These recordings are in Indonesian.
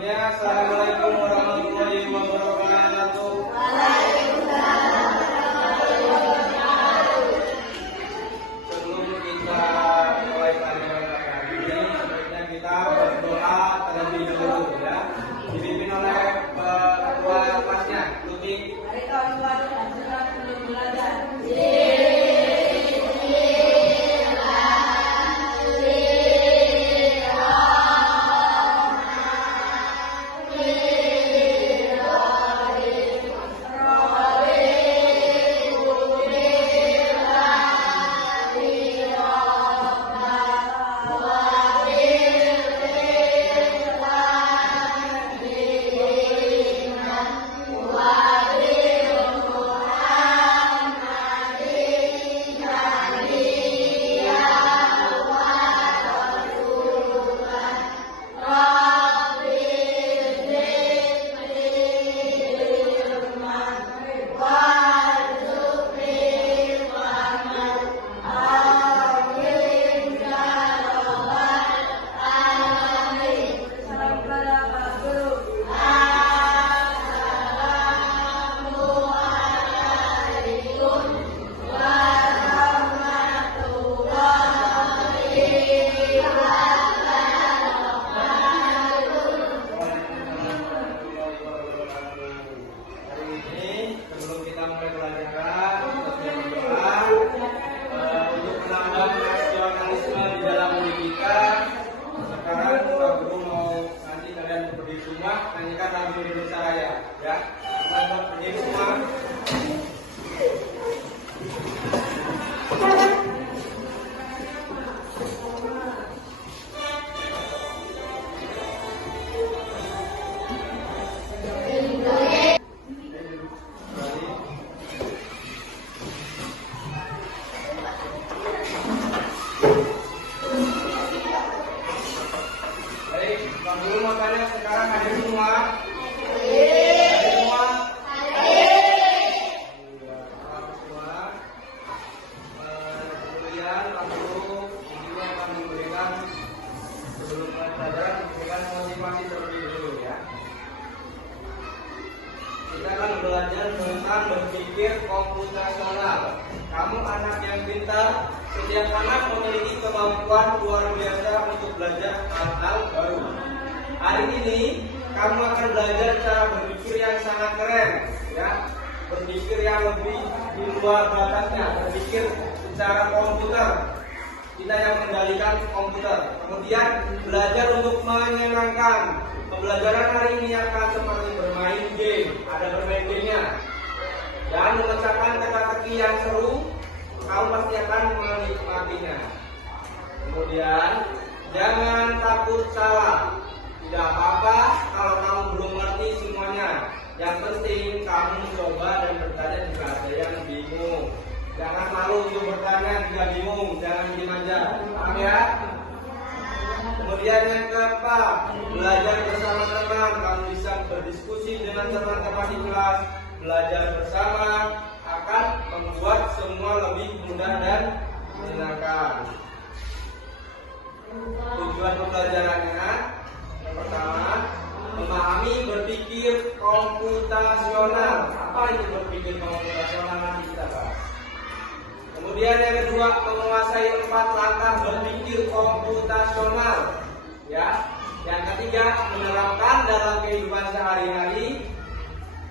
sebelumnya, assalamualaikum warahmatullahi wabarakatuh. Sebelum kita mulai pelajaran kali ini, sebaiknya kita berdoa terlebih dahulu ya. Dipimpin oleh ketua kelasnya, Luti. Mari kawan-kawan lanjutkan sebelum belajar. Tanyakan lagu Indonesia Raya, ya. Selamat berdiri semua. Baik, Bang Guru mau tanya sekarang hadir semua? Hadir semua? Semua. Kemudian Bang Guru ini akan memberikan sebelum pelajaran memberikan motivasi terlebih dulu ya. Kita akan belajar tentang berpikir komputasional. Kamu anak yang pintar. Setiap anak memiliki kemampuan luar biasa untuk belajar hal-hal baru. Hari ini kamu akan belajar cara berpikir yang sangat keren, ya. Berpikir yang lebih di luar batasnya, berpikir secara komputer. Kita yang mengendalikan komputer. Kemudian belajar untuk menyenangkan. Pembelajaran hari ini akan seperti bermain game, ada bermain gamenya, dan memecahkan teka-teki yang seru. Kamu pasti akan menikmatinya. Kemudian jangan takut salah. Tidak apa-apa kalau kamu belum mengerti semuanya. Yang penting kamu mencoba dan bertanya jika ada yang bingung. Jangan malu untuk bertanya jika bingung. Jangan diam aja. Paham ya? Kemudian yang keempat, belajar bersama teman. Kamu bisa berdiskusi dengan teman-teman di kelas. Belajar bersama akan membuat semua lebih mudah dan menyenangkan. Tujuan pembelajarannya yang pertama, memahami berpikir komputasional. Apa itu berpikir komputasional nanti kita bahas. Kemudian yang kedua, menguasai 4 langkah berpikir komputasional. Ya. Yang ketiga, menerapkan dalam kehidupan sehari-hari.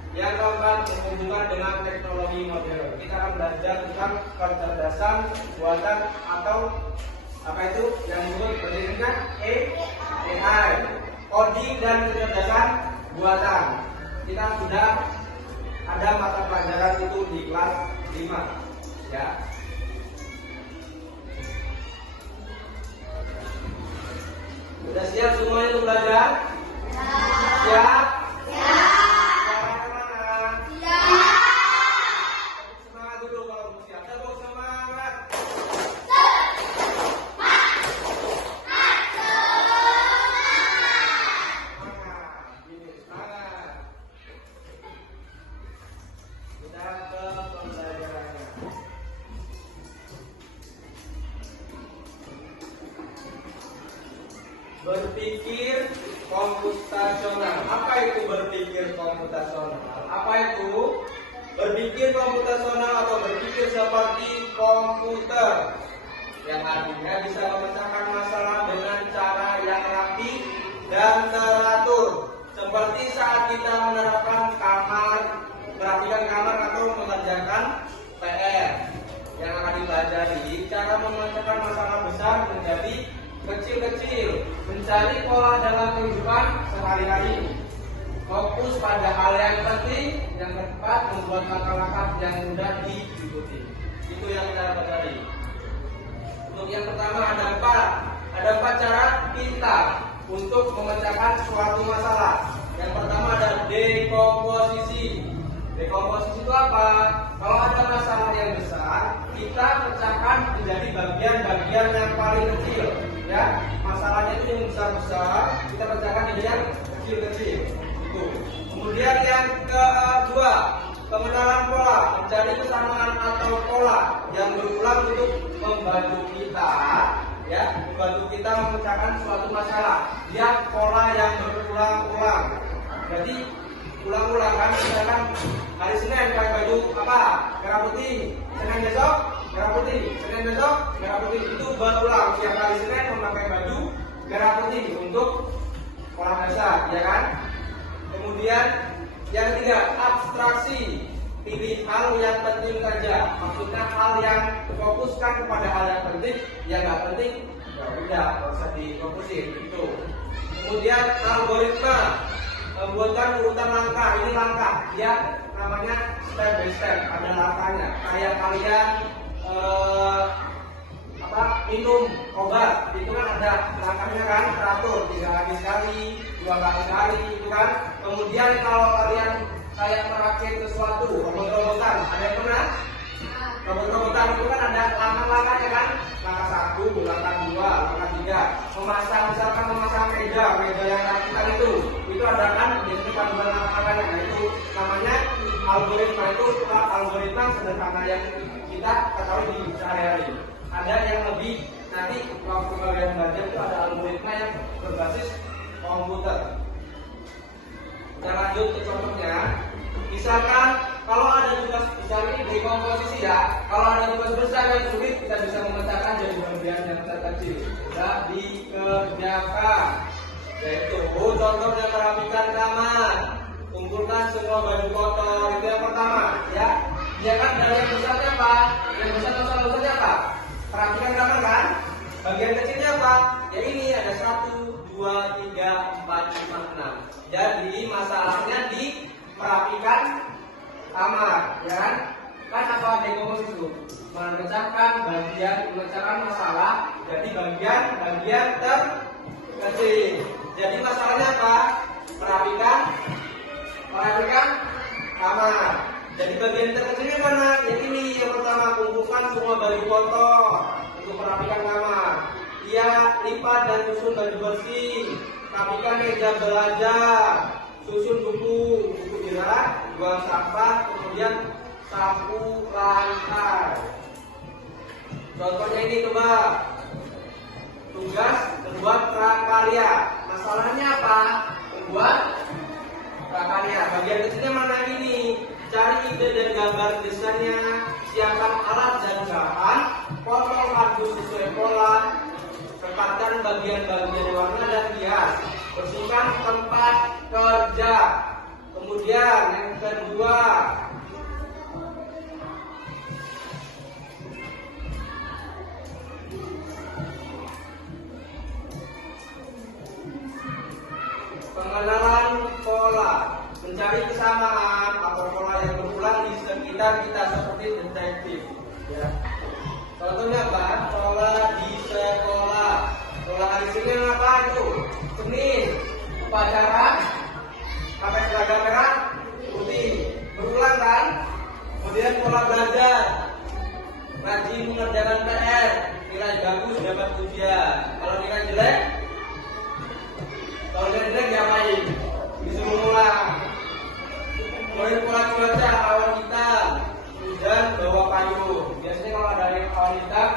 Yang keempat, menghubungkan dengan teknologi modern. Kita akan belajar tentang kecerdasan buatan atau apa itu yang disebut berdirinya AI, coding dan kecerdasan buatan. Kita sudah ada mata pelajaran itu di kelas 5, ya. Sudah siap semuanya untuk belajar? Siap? Berpikir komputasional. komputasional. Apa itu berpikir komputasional? Apa itu? Berpikir komputasional atau berpikir seperti komputer, yang artinya bisa memecahkan masalah dengan cara yang rapi dan teratur. Seperti saat kita menerapkan merapikan kamar atau mengerjakan PR. Yang akan dipelajari cara memecahkan masalah besar menjadi kecil-kecil, mencari pola dalam kehidupan sehari-hari, fokus pada hal yang penting, yang tepat, membuat langkah-langkah yang mudah diikuti. Itu yang kita pelajari. Untuk yang pertama ada empat cara pintar untuk memecahkan suatu masalah. Yang pertama ada dekomposisi. Dekomposisi itu apa? Kalau ada masalah yang besar, kita pecahkan menjadi bagian-bagian yang paling kecil. Ya, masalahnya itu yang besar-besar, kita pecahkan menjadi yang kecil-kecil. Itu. Kemudian yang kedua, pengenalan pola, mencari kesamaan atau pola yang berulang untuk membantu kita, ya, membantu kita memecahkan suatu masalah. Lihat pola yang berulang-ulang. Jadi ulang-ulang kan, misalkan hari Senin pakai baju apa? Merah putih. Senin besok merah putih. Senin besok merah putih. Itu berulang. Tiap hari Senin memakai baju merah putih untuk pola dasar, ya kan? Kemudian yang ketiga, abstraksi. Pilih hal yang penting saja. Maksudnya hal yang fokuskan kepada hal yang penting. Yang nggak penting, ya udah, nggak usah difokusin. Itu. Kemudian algoritma. Membuatkan urutan langkah. Ini langkah, ya, namanya step by step. Ada langkahnya. Kayak kalian minum obat, itu kan ada langkahnya kan, teratur, 3 kali sekali, 2 kali sekali, itu kan. Kemudian kalau kalian kayak merakit sesuatu, robot-robotan, ada yang pernah? Robot-robotan itu kan ada langkah-langkahnya kan, langkah 1, langkah 2, langkah 3. Misalkan memasang meja yang rakitan itu ada kan biasanya panduan langkah-langkahnya. Nah, itu namanya algoritma. Itu algoritma sederhana yang kita ketahui di sehari-hari. Ada yang lebih, nanti waktu kalian belajar itu ada algoritma yang berbasis komputer. Kita lanjut ke contohnya. Misalkan kalau ada tugas besar, ini dekomposisi ya. Kalau ada tugas besar yang sulit, kita bisa memecahkan jadi bagian yang kecil. Sudah dikerjakan. Yaitu contohnya merapikan kamar, kumpulkan semua baju kotor. Itu yang pertama, ya. Ya kan, dari yang besarnya apa? Yang besarnya apa? Merapikan kamar kan? Bagian kecilnya apa? Ya ini ada 1, 2, 3, 4, 5, 6. Jadi masalahnya di merapikan kamar, ya kan? Kan apa dekomposisi itu? Memecahkan masalah jadi bagian-bagian terkecil. Jadi masalahnya apa? Merapikan kamar. Jadi bagian terkecilnya mana? Yang ini yang pertama, kumpulkan semua baju kotor untuk merapikan kamar. Ia lipat dan susun baju bersih, rapikan meja belajar, susun buku dilarang, buang sampah, kemudian sapu lantai. Contohnya ini coba. Tugas membuat prakarya. Masalahnya apa? Membuat prakarya. Bagian kecilnya mana ini? Cari ide dan gambar desainnya, siapkan alat dan bahan, potong kardus sesuai pola, rekatkan bagian-bagian warna dan hias, bersihkan tempat kerja. Kemudian yang kedua, pengenalan pola, mencari kesamaan atau pola yang berulang di sekitar kita seperti detektif. Ya. Contohnya apa? Pola di sekolah. Pola hari Senin apa itu? Senin, upacara, pakai seragam merah, putih, berulang kan? Kemudian pola belajar, rajin mengerjakan PR, nilai bagus dapat ujian. Kalau nilai jelek diapain? Disuruh ngulang. Kemudian pola cuaca, awan hitam, hujan, bawa payung. Biasanya kalau ada yang awan hitam,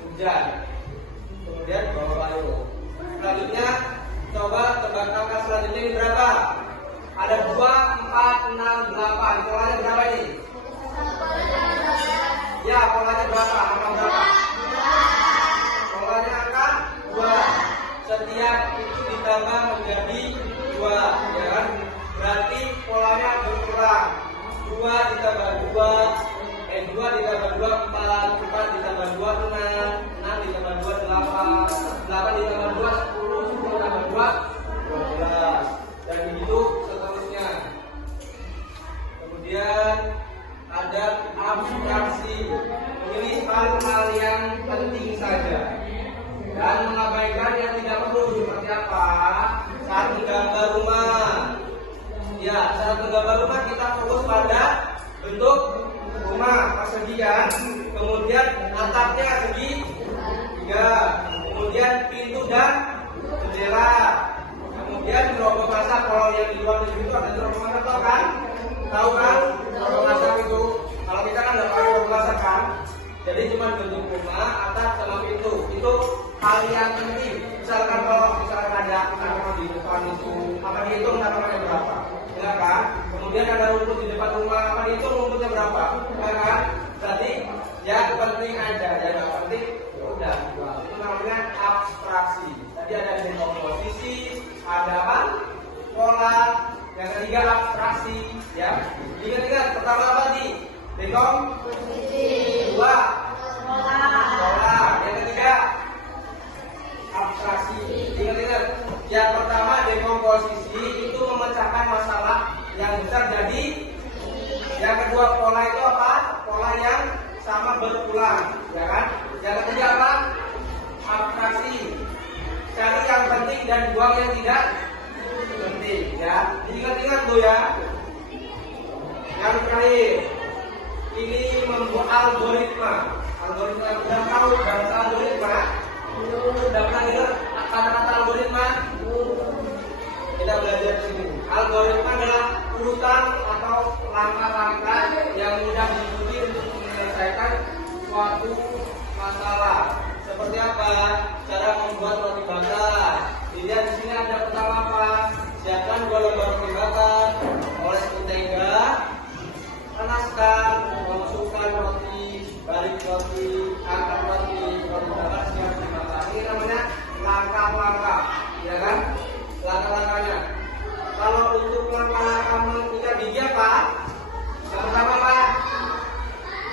hujan. Kemudian bawa payung. Selanjutnya coba berapa? Ada 2, 4, 6, 8. Polanya berapa ini? Ya, polanya berapa? Angka berapa? Polanya angka 2. Setiap itu ditambah menjadi 2, ya kan? Berarti polanya berkurang. 2 ditambah 2, 2 ditambah 2, 4, 4 ditambah 2, 6, 6 ditambah 2, 8, 8 ditambah 2, 10, 10 ditambah 2, 12. Dan begitu seterusnya. Kemudian ada abstraksi, memilih hal-hal yang penting saja dan mengabaikan yang tidak perlu. Seperti apa? Saat menggambar rumah. Ya, saat menggambar rumah kita fokus pada bentuk rumah persegi kan. Kemudian atapnya segi 3. Kemudian pintu dan jendela. Kemudian terowongan asap. Kalau yang di luar negeri itu ada terowongan asap kan? Tahu kan? Terowongan asap itu. Kalau kita kan nggak pakai terowongan asap kan? Jadi cuma bentuk rumah, atap sama pintu. Itu hal yang penting. Misalkan kalau misalkan ada tanaman di depan itu, apa dihitung tanamannya berapa? Ya kan? Kemudian ada rumput di depan rumah, apa dihitung rumputnya berapa? Ya kan? Berarti ya penting aja, ya nggak penting ya udah. Itu namanya abstraksi. Tadi ada dekomposisi, ada apa? Pola. Yang ketiga abstraksi, ya. Ingat-ingat pertama apa tadi? Dekomposisi. 2 pola. Yang ketiga abstraksi. Ingat-ingat. Yang pertama dekomposisi itu memecahkan masalah yang besar jadi. Yang kedua pola itu apa? Pola yang sama berulang, ya kan? Yang ketiga apa? Abstraksi. Cari yang penting dan buang yang tidak penting, ya. Ingat-ingat Bu ya. Yang terakhir, ini membuat algoritma. Algoritma sudah tahu bahasa algoritma? Sudah pernah dengar kata-kata algoritma? Kita belajar di sini. Algoritma adalah urutan atau langkah-langkah yang mudah diikuti untuk menyelesaikan suatu masalah. Seperti apa? Cara membuat roti bakar. Dilihat di sini ada pertama apa? Siapkan 2 lembar roti bakar, oles mentega, panaskan, masukkan roti, balik roti, angkat roti, roti bakar siap dibakar. Ini namanya langkah-langkah, ya kan? Langkah-langkahnya. Kalau untuk langkah-langkah mengikat gigi apa? Yang pertama apa?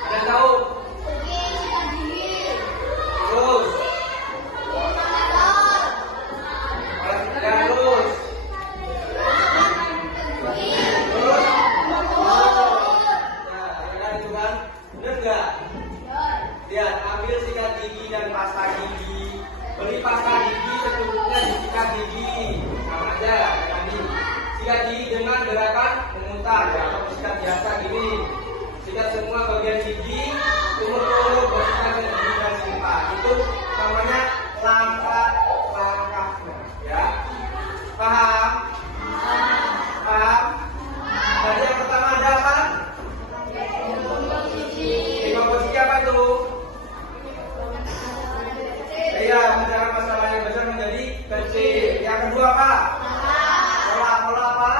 Ada yang tahu? Terus terus itu kan bener nggak? Lihat, ambil sikat gigi dan pasta gigi. Beli pasta gigi secukupnya disikat gigi. Sama aja tadi. Sikat gigi dengan gerakan memutar, ya, atau sikat biasa gini. Sikat semua bagian gigi, umur-umur bersihkan gigi dan simpan. Itu namanya langkah-langkahnya, ya. Paham? Paham? Tadi yang pertama ada apa? Dekomposisi apa itu? Iya, menjadikan masalah yang besar menjadi kecil. Yang kedua apa? Pola apa?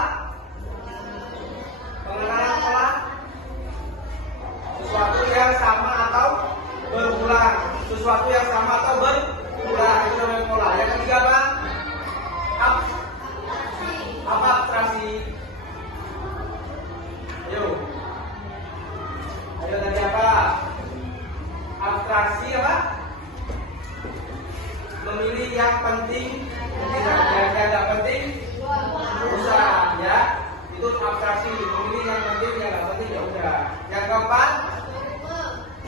Pengenalan pola sesuatu yang sama atau berulang. Sesuatu yang sama atau berulang itu namanya pola. Yang ketiga apa? Apa abstraksi? Ayo tadi apa? Abstraksi apa? Memilih yang penting, yang tidak penting, usah, ya. Itu abstraksi. Memilih yang penting, yang tidak penting, ya udah. Yang keempat,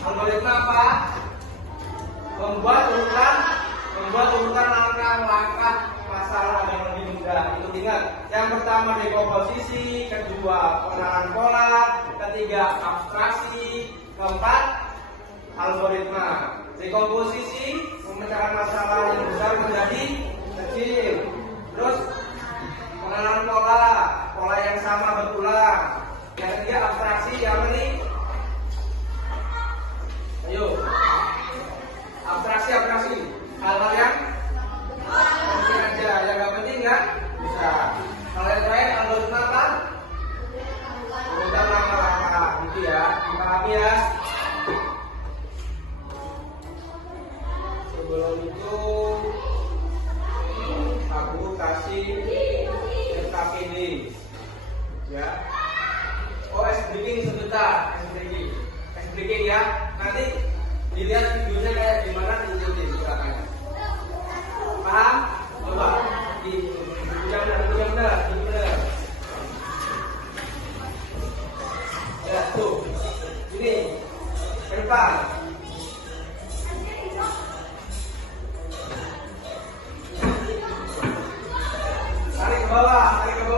algoritma apa? Membuat urutan langkah-langkah masalah yang lebih mudah. Itu ingat. Yang pertama dekomposisi, kedua pengenalan pola, ketiga abstraksi, keempat algoritma. Dekomposisi memecahkan masalah yang besar menjadi kecil. Terus pengenalan pola yang sama berulang. Yang ketiga abstraksi, yang ini ayo abstraksi hal-hal yang penting aja, yang nggak penting nggak bisa. Kalau yang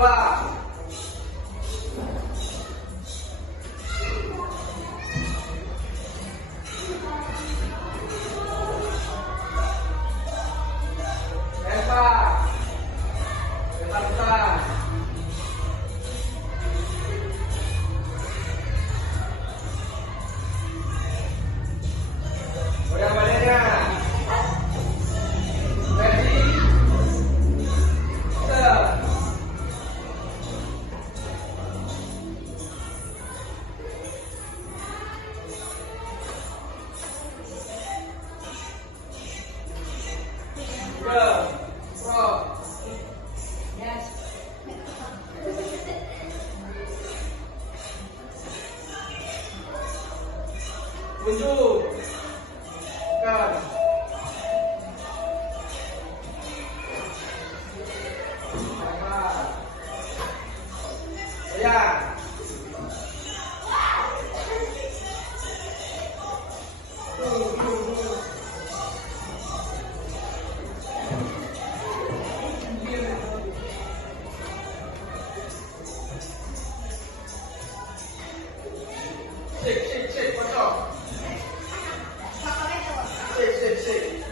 dua. Lempar. Lempar besar. Goyang badannya. Ready. Set. Go. Rock. Yes. Unjuk. Kan. Lempar. Goyang. Shake, kocok. Shake.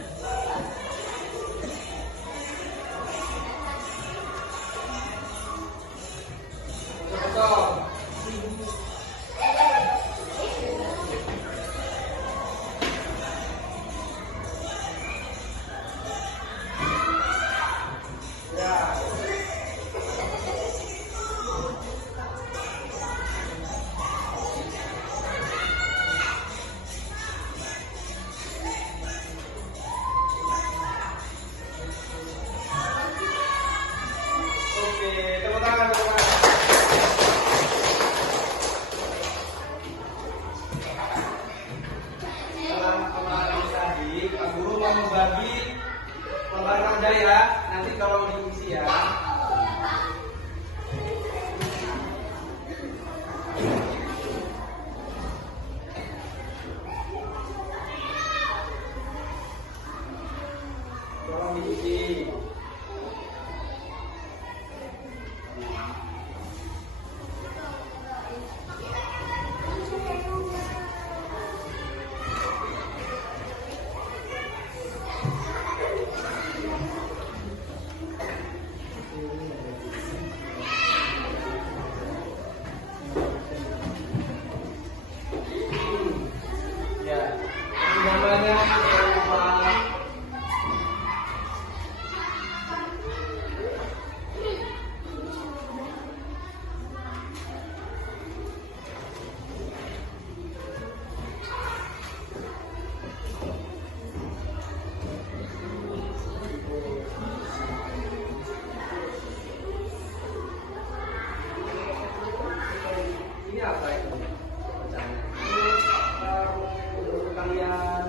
Kocok. Ya. Oke, tepuk tangan. Setelah kemarin tadi, Pak Guru mau membagi lembar kerja ya. Nanti kalau diisi ya. Tolong diisi. Ya, gambarnya rumah. Ini apa itu? Ini kalian.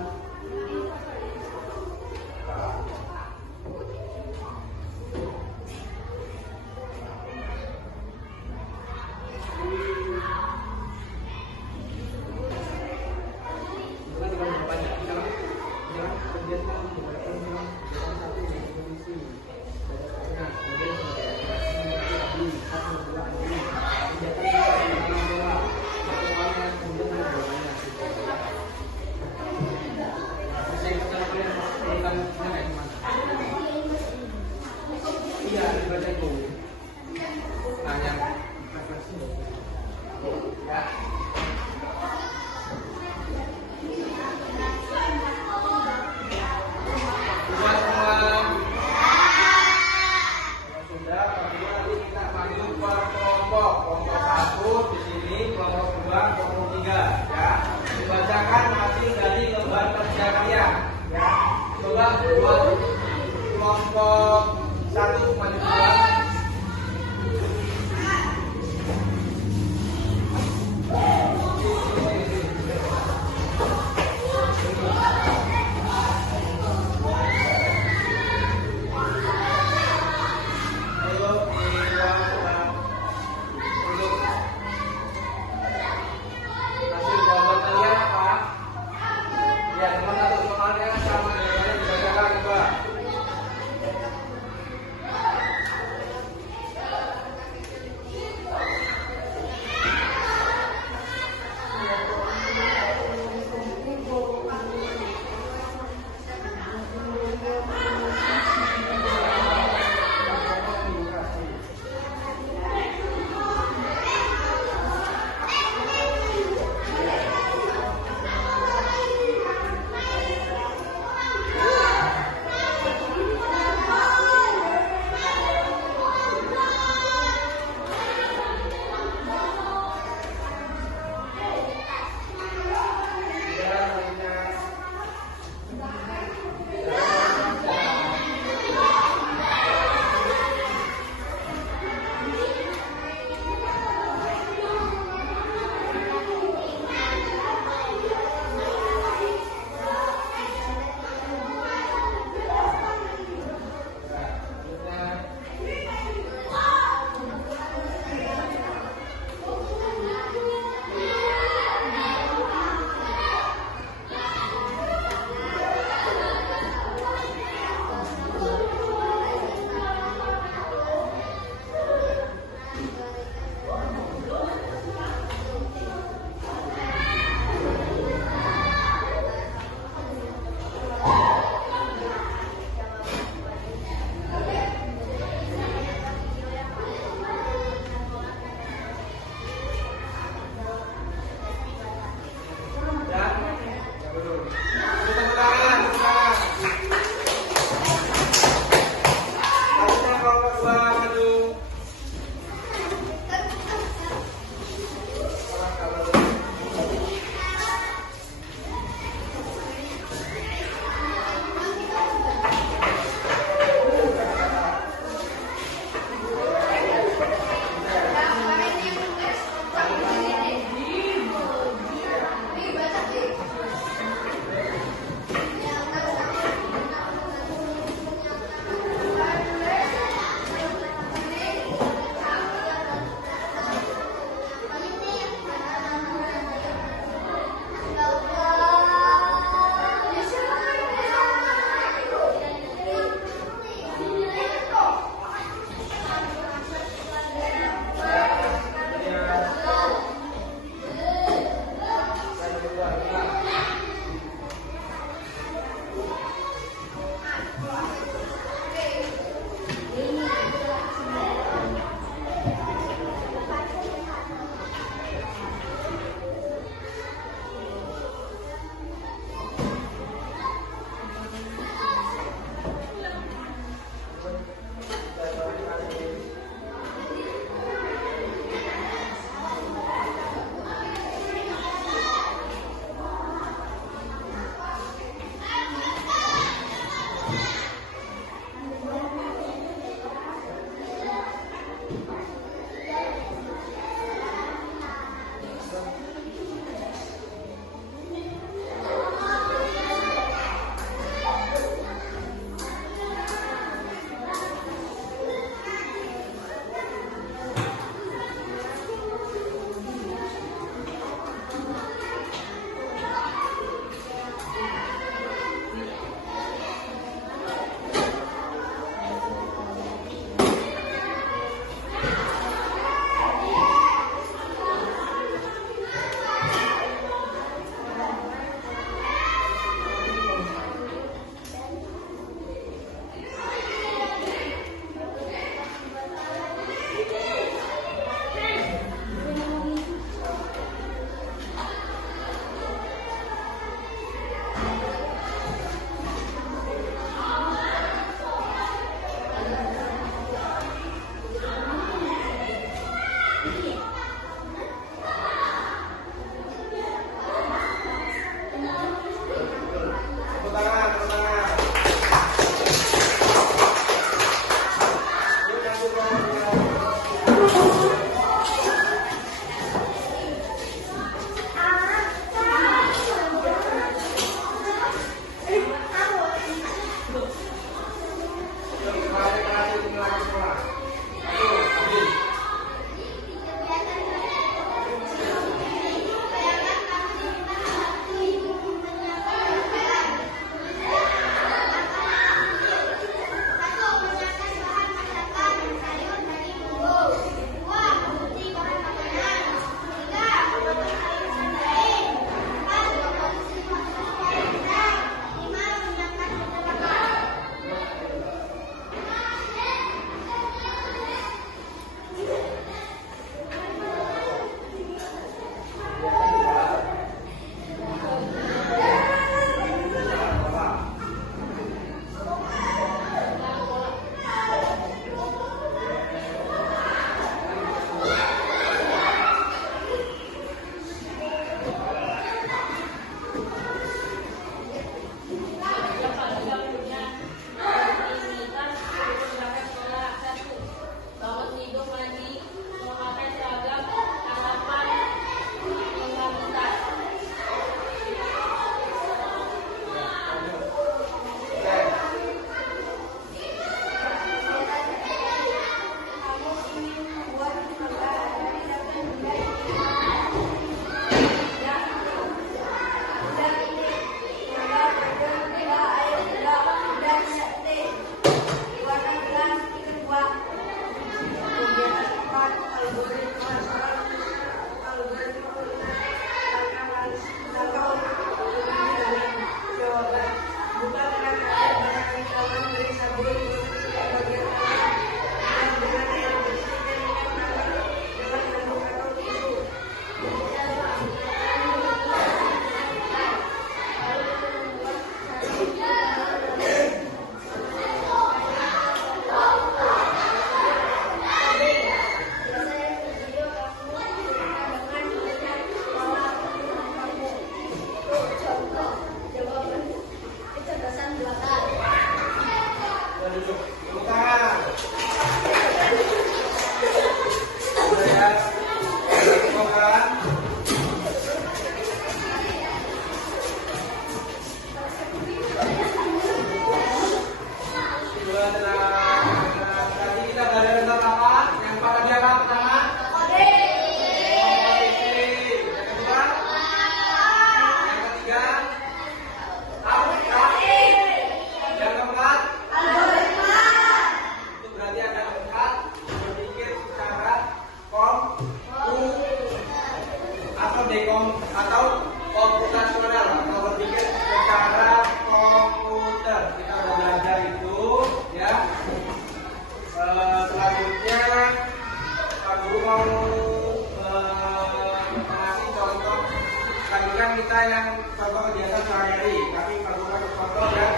yang contoh kegiatan sehari-hari, tapi perlukan contoh yang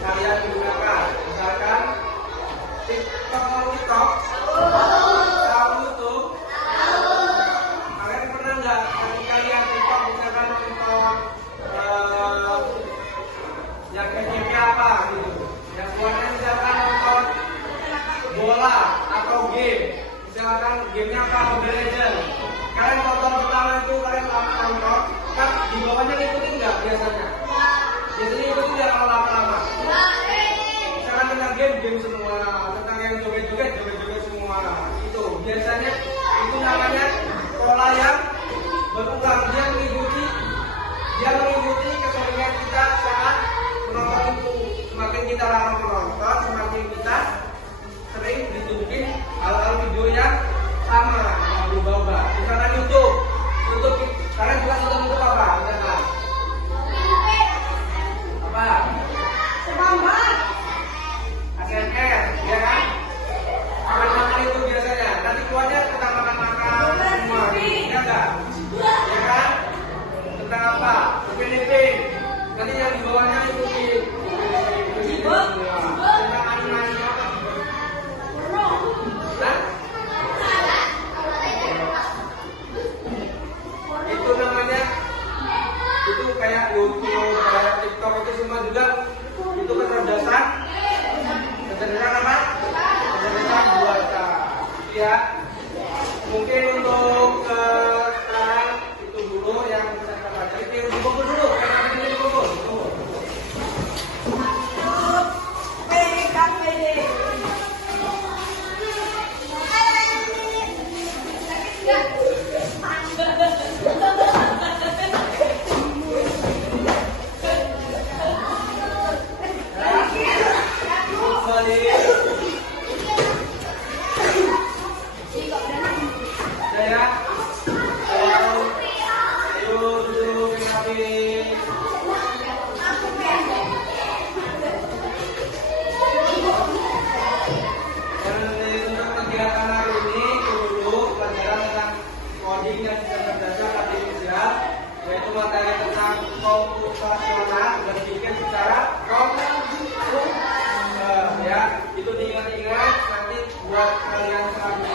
kalian gunakan. Misalkan TikTok, tahu YouTube. Kalian pernah nggak ketika lihat TikTok misalkan nonton yang FYP apa gitu? Yang keluarnya misalkan nonton bola atau game, misalkan gamenya apa, Mobile Legends. Kalian tonton pertama itu kalian tonton, kan di bawahnya ngikutin nggak biasanya? Biasanya ngikutin nggak kalau lama-lama? Misalkan tentang game semua, tentang yang joget-joget semua. Itu biasanya itu namanya pola yang berulang. Dia mengikuti keseringan kita saat menonton itu. Semakin kita lama menonton, semakin kita sering ditunjukin hal-hal video yang sama, berubah-ubah. Misalkan YouTube, kalian juga nonton YouTube apa? Misalkan apa? ASMR, ya kan? Makan itu biasanya. Nanti keluarnya tentang makan-makan semua, ya enggak? Ya kan? Tentang apa? Upin-ipin. Nanti yang di bawahnya ikuti. Tentang animasi apa? Nah? Itu namanya, itu kayak YouTube, kayak TikTok itu semua juga itu kecerdasan apa? Kecerdasan buatan. Ya, mungkin untuk sekarang itu dulu yang bisa kita baca. Itu yang dibungkus dulu. Yang dibungkus. Yaitu materi tentang komputasional, berpikir secara komputer. Ya, itu diingat-ingat nanti buat kalian selanjutnya.